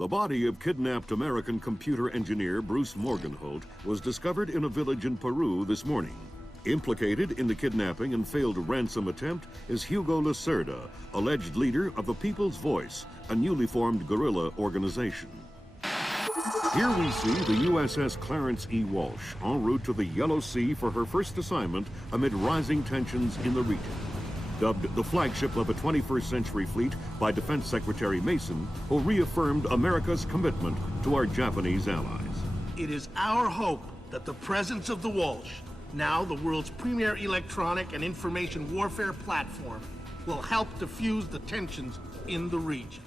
The body of kidnapped American computer engineer Bruce Morgenholt was discovered in a village in Peru this morning. Implicated in the kidnapping and failed ransom attempt is Hugo Lacerda, alleged leader of the People's Voice, a newly formed guerrilla organization. Here we see the USS Clarence E. Walsh en route to the Yellow Sea for her first assignment amid rising tensions in the region. Dubbed the flagship of a 21st century fleet by Defense Secretary Mason, who reaffirmed America's commitment to our Japanese allies. It is our hope that the presence of the Walsh, now the world's premier electronic and information warfare platform, will help diffuse the tensions in the region.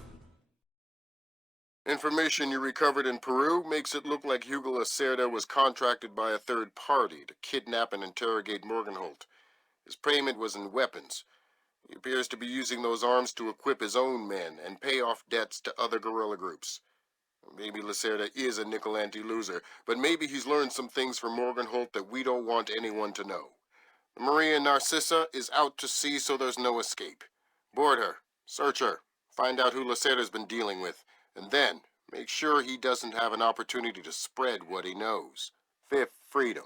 Information you recovered in Peru makes it look like Hugo Lacerda was contracted by a third party to kidnap and interrogate Morgenholt. His payment was in weapons. He appears to be using those arms to equip his own men and pay off debts to other guerrilla groups. Maybe Lacerda is a nickel-ante loser, but maybe he's learned some things from Morgenholt that we don't want anyone to know. The Maria Narcissa is out to sea, so there's no escape. Board her, search her, find out who Lacerda's been dealing with, and then make sure he doesn't have an opportunity to spread what he knows. Fifth freedom.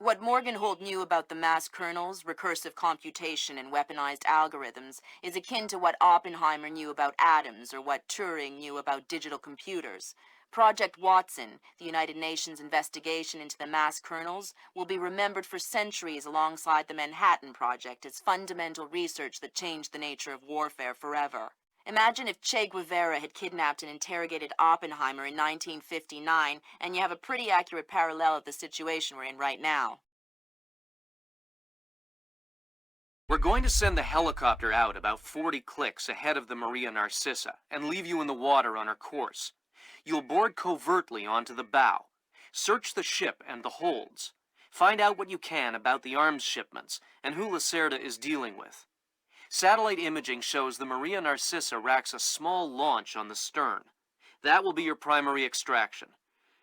What Morgenholt knew about the mass kernels, recursive computation, and weaponized algorithms is akin to what Oppenheimer knew about atoms or what Turing knew about digital computers. Project Watson, the United Nations investigation into the mass kernels, will be remembered for centuries alongside the Manhattan Project as fundamental research that changed the nature of warfare forever. Imagine if Che Guevara had kidnapped and interrogated Oppenheimer in 1959, and you have a pretty accurate parallel of the situation we're in right now. We're going to send the helicopter out about 40 clicks ahead of the Maria Narcissa and leave you in the water on her course. You'll board covertly onto the bow. Search the ship and the holds. Find out what you can about the arms shipments and who Lacerda is dealing with. Satellite imaging shows the Maria Narcissa racks a small launch on the stern. That will be your primary extraction.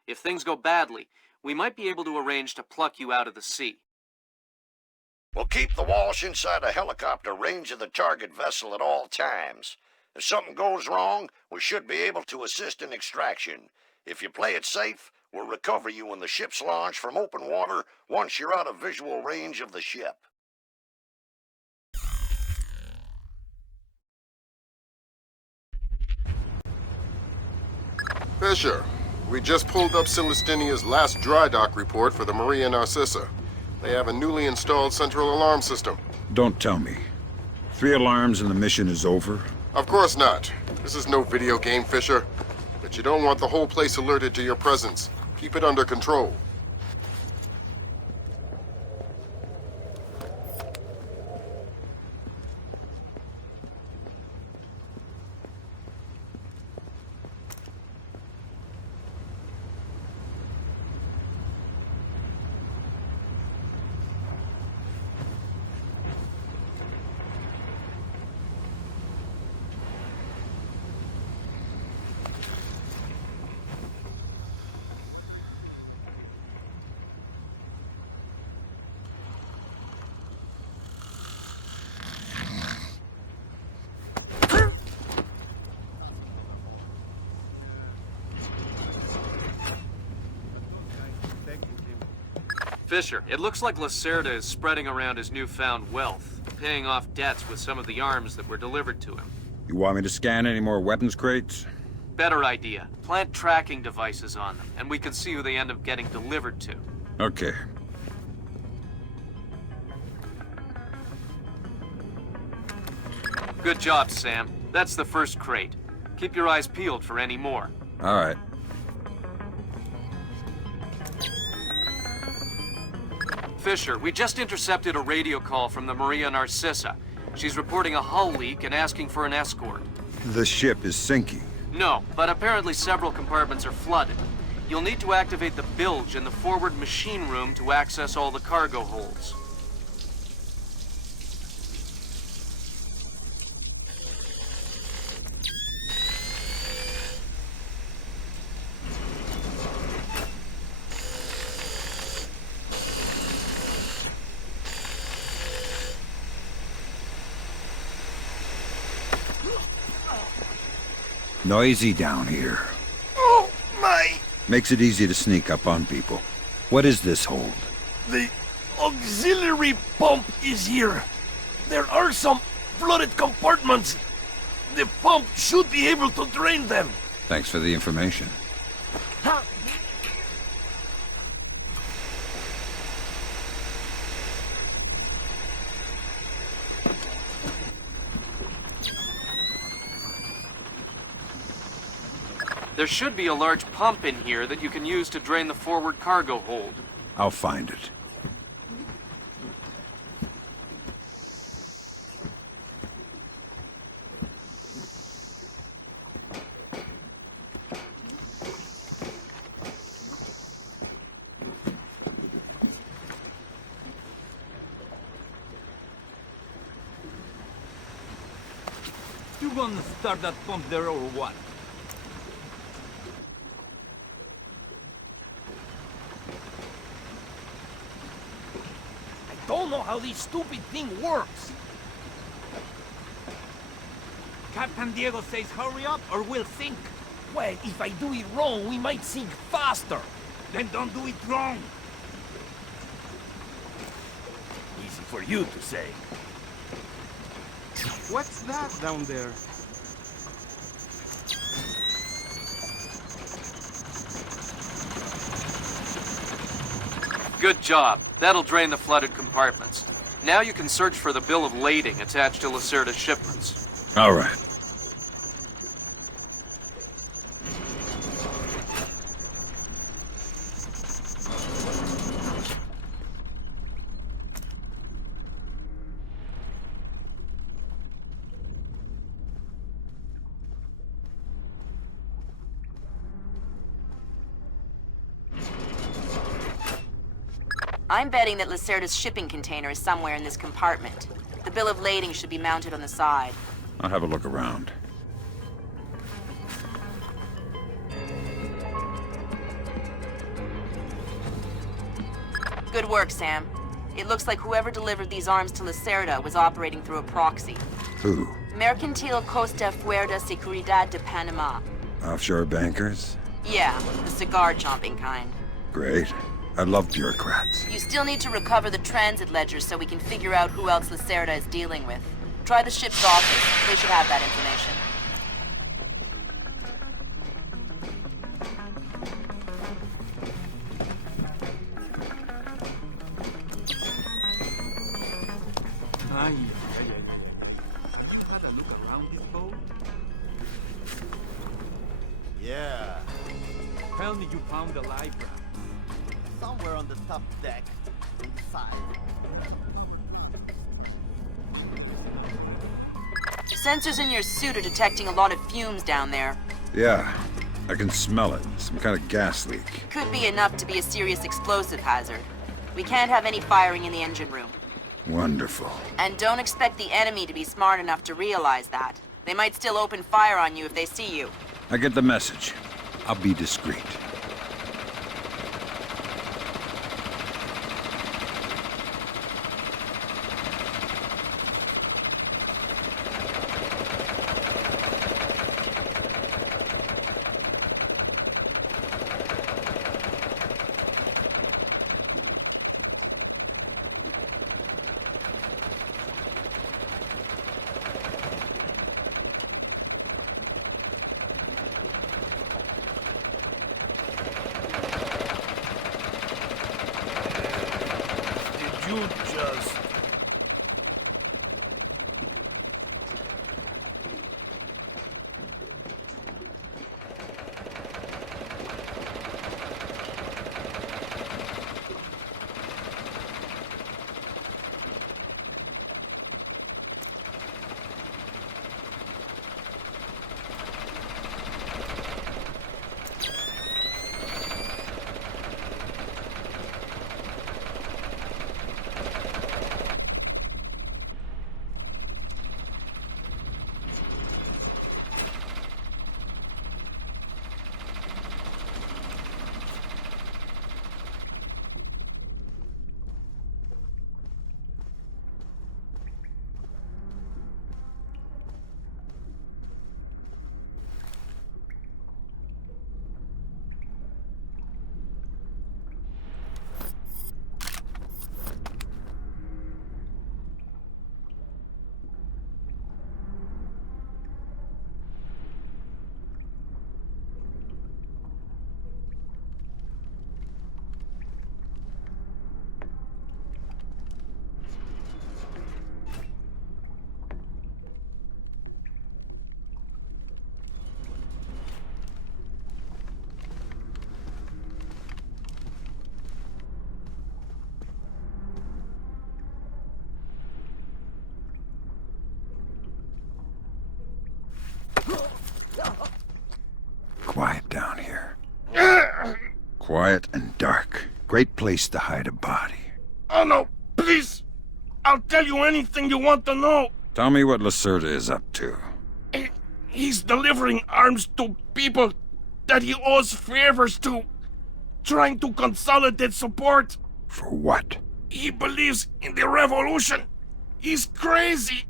If things go badly, we might be able to arrange to pluck you out of the sea. We'll keep the Walsh inside a helicopter range of the target vessel at all times. If something goes wrong, we should be able to assist in extraction. If you play it safe, we'll recover you when the ship's launched from open water once you're out of visual range of the ship. Fisher, we just pulled up Celestinia's last dry dock report for the Maria Narcissa. They have a newly installed central alarm system. Don't tell me. 3 alarms and the mission is over? Of course not. This is no video game, Fisher. But you don't want the whole place alerted to your presence. Keep it under control. Fisher, it looks like Lacerda is spreading around his newfound wealth, paying off debts with some of the arms that were delivered to him. You want me to scan any more weapons crates? Better idea. Plant tracking devices on them, and we can see who they end up getting delivered to. Okay. Good job, Sam. That's the first crate. Keep your eyes peeled for any more. All right. Fisher, we just intercepted a radio call from the Maria Narcissa. She's reporting a hull leak and asking for an escort. The ship is sinking. No, but apparently several compartments are flooded. You'll need to activate the bilge in the forward machine room to access all the cargo holds. Noisy down here. Oh, my! Makes it easy to sneak up on people. What is this hold? The auxiliary pump is here. There are some flooded compartments. The pump should be able to drain them. Thanks for the information. Ha! There should be a large pump in here that you can use to drain the forward cargo hold. I'll find it. You gonna start that pump there or what? I don't know how this stupid thing works. Captain Diego says hurry up or we'll sink. Well, if I do it wrong, we might sink faster. Then don't do it wrong. Easy for you to say. What's that down there? Good job. That'll drain the flooded compartments. Now you can search for the bill of lading attached to Lacerda's shipments. All right. I'm betting that Lacerda's shipping container is somewhere in this compartment. The bill of lading should be mounted on the side. I'll have a look around. Good work, Sam. It looks like whoever delivered these arms to Lacerda was operating through a proxy. Who? Mercantil Costa Fuerza Seguridad de Panama. Offshore bankers? Yeah, the cigar-chomping kind. Great. I love bureaucrats. You still need to recover the transit ledgers so we can figure out who else Lacerda is dealing with. Try the ship's office. They should have that information. Ay, ay, ay. Had a look around this boat? Yeah, Tell me you found the live raft. somewhere on the top deck, inside. Sensors in your suit are detecting a lot of fumes down there. Yeah, I can smell it. Some kind of gas leak. Could be enough to be a serious explosive hazard. We can't have any firing in the engine room. Wonderful. And don't expect the enemy to be smart enough to realize that. They might still open fire on you if they see you. I get the message. I'll be discreet. Did you just... Quiet and dark. Great place to hide a body. Oh no, please! I'll tell you anything you want to know. Tell me what Lacerda is up to. He's delivering arms to people that he owes favors to. Trying to consolidate support. For what? He believes in the revolution. He's crazy.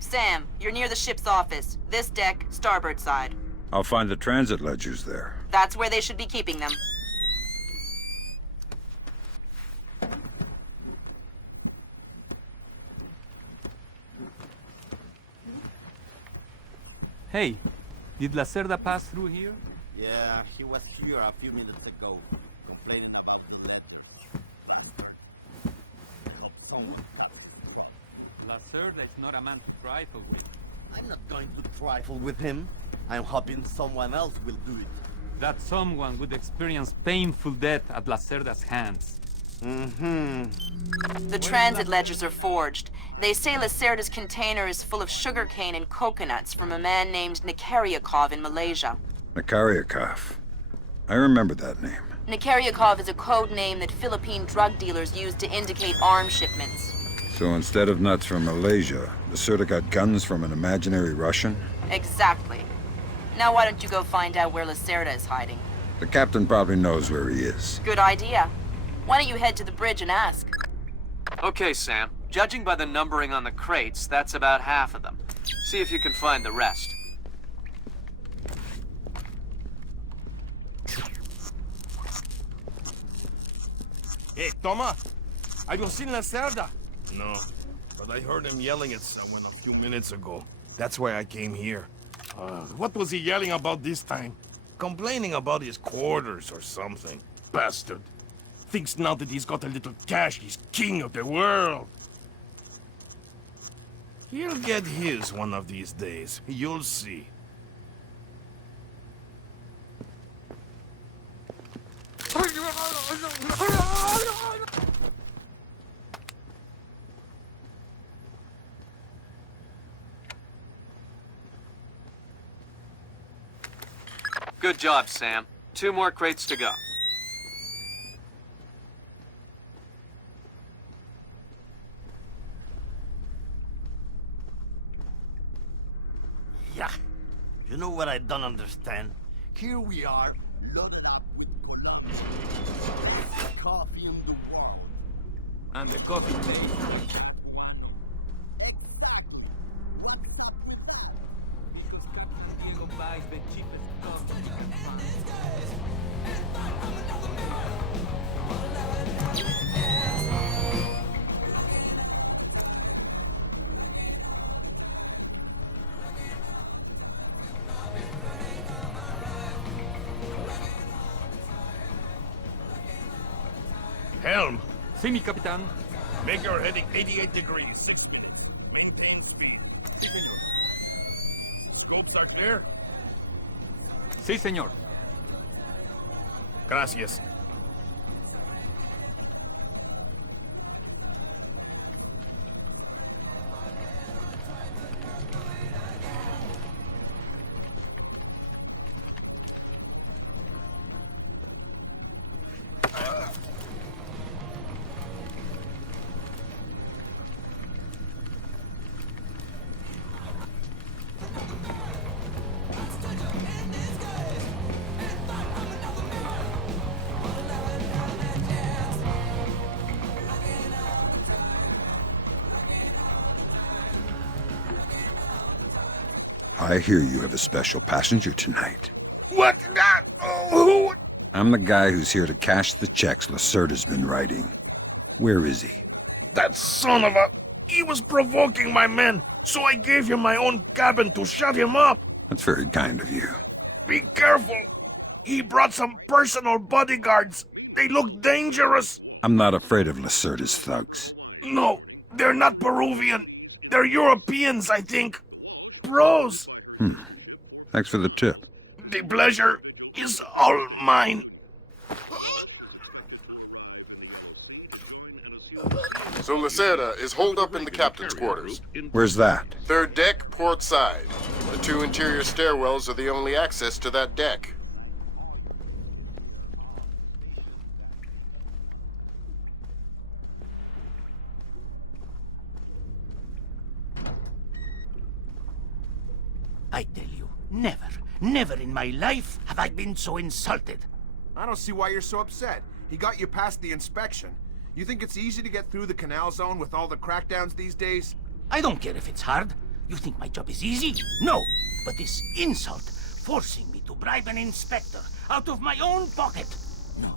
Sam, you're near the ship's office. This deck, starboard side. I'll find the transit ledgers there. That's where they should be keeping them. Hey, did Lacerda pass through here? Yeah, he was here a few minutes ago, complaining about his Lacerda is not a man to trifle with. I'm not going to trifle with him. I'm hoping someone else will do it. That someone would experience painful death at Lacerda's hands. The transit ledgers are forged. They say Lacerda's container is full of sugarcane and coconuts from a man named Nikaryakov in Malaysia. Nikaryakov. I remember that name. Nikaryakov is a code name that Philippine drug dealers use to indicate arms shipments. So instead of nuts from Malaysia, Lacerda got guns from an imaginary Russian? Exactly. Now why don't you go find out where Lacerda is hiding? The captain probably knows where he is. Good idea. Why don't you head to the bridge and ask? Okay, Sam. Judging by the numbering on the crates, that's about half of them. See if you can find the rest. Hey, Toma! Have you seen Lacerda? No, but I heard him yelling at someone a few minutes ago. That's why I came here. What was he yelling about this time? Complaining about his quarters or something. Bastard. Thinks now that he's got a little cash, he's king of the world. He'll get his one of these days. You'll see. Good job, Sam. 2 more crates to go. Yeah. You know what I don't understand? Here we are, loaded up. Coffee in the wall. And the coffee mate. Diego buys the cheapest coffee he can find. Helm, See me, Capitan. make your heading 88 degrees, 6 minutes. Maintain speed. Sí, señor. Scopes are clear? Sí, señor. Gracias. I hear you have a special passenger tonight. What? Who? I'm the guy who's here to cash the checks Lacerda's been writing. Where is he? That son of a... He was provoking my men, so I gave him my own cabin to shut him up. That's very kind of you. Be careful. He brought some personal bodyguards. They look dangerous. I'm not afraid of Lacerda's thugs. No, they're not Peruvian. They're Europeans, I think. Pros. Thanks for the tip. The pleasure is all mine. So Lacerda is holed up in the captain's quarters. Where's that? Third deck, port side. The 2 interior stairwells are the only access to that deck. I tell you, never in my life have I been so insulted. I don't see why you're so upset. He got you past the inspection. You think it's easy to get through the canal zone with all the crackdowns these days? I don't care if it's hard. You think my job is easy? No, but this insult, forcing me to bribe an inspector out of my own pocket. No,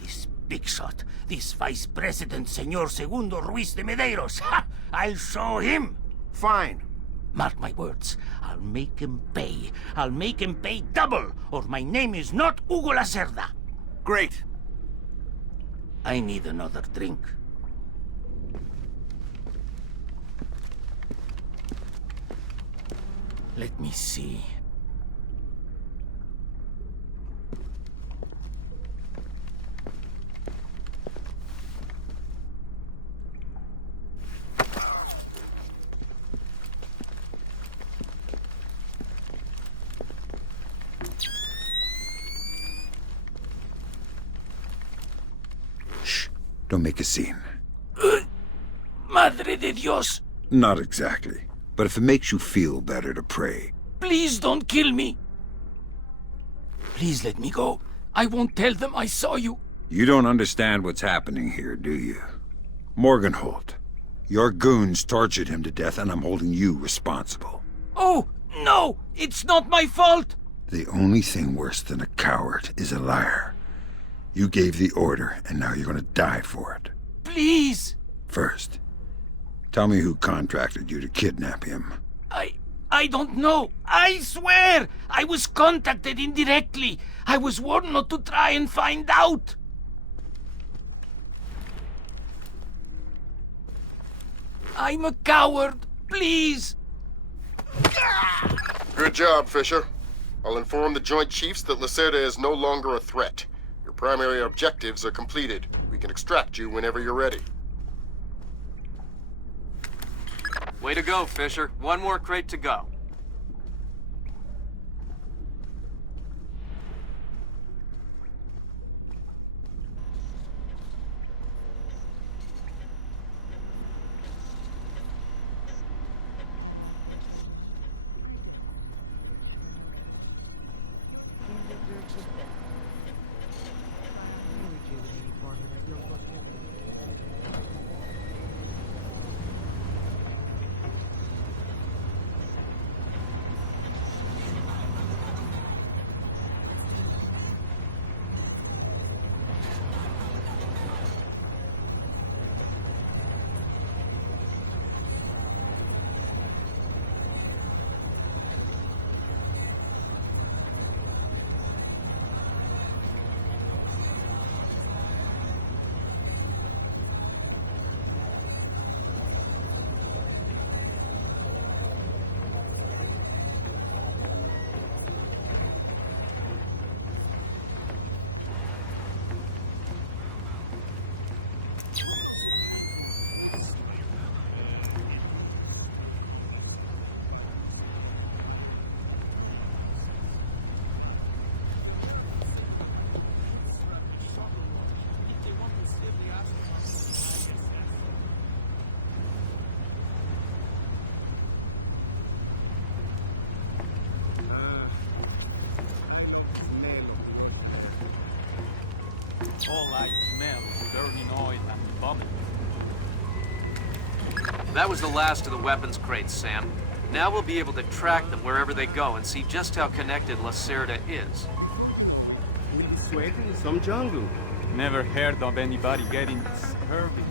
this big shot, this Vice President Senor Segundo Ruiz de Medeiros, ha! I'll show him. Fine. Mark my words, I'll make him pay. I'll make him pay double, or my name is not Hugo Lacerda. Great. I need another drink. Let me see. Don't make a scene. Madre de Dios! Not exactly. But if it makes you feel better to pray. Please don't kill me! Please let me go. I won't tell them I saw you. You don't understand what's happening here, do you? Morgenholt. Your goons tortured him to death, and I'm holding you responsible. Oh, no! It's not my fault! The only thing worse than a coward is a liar. You gave the order, and now you're gonna die for it. Please! First, tell me who contracted you to kidnap him. I don't know. I swear! I was contacted indirectly. I was warned not to try and find out. I'm a coward. Please! Good job, Fisher. I'll inform the Joint Chiefs that Lacerda is no longer a threat. Your primary objectives are completed. We can extract you whenever you're ready. Way to go, Fisher. One more crate to go. All I smell is burning oil and vomit. That was the last of the weapons crates, Sam. Now we'll be able to track them wherever they go and see just how connected Lacerda is. Some jungle. Never heard of anybody getting scurvy.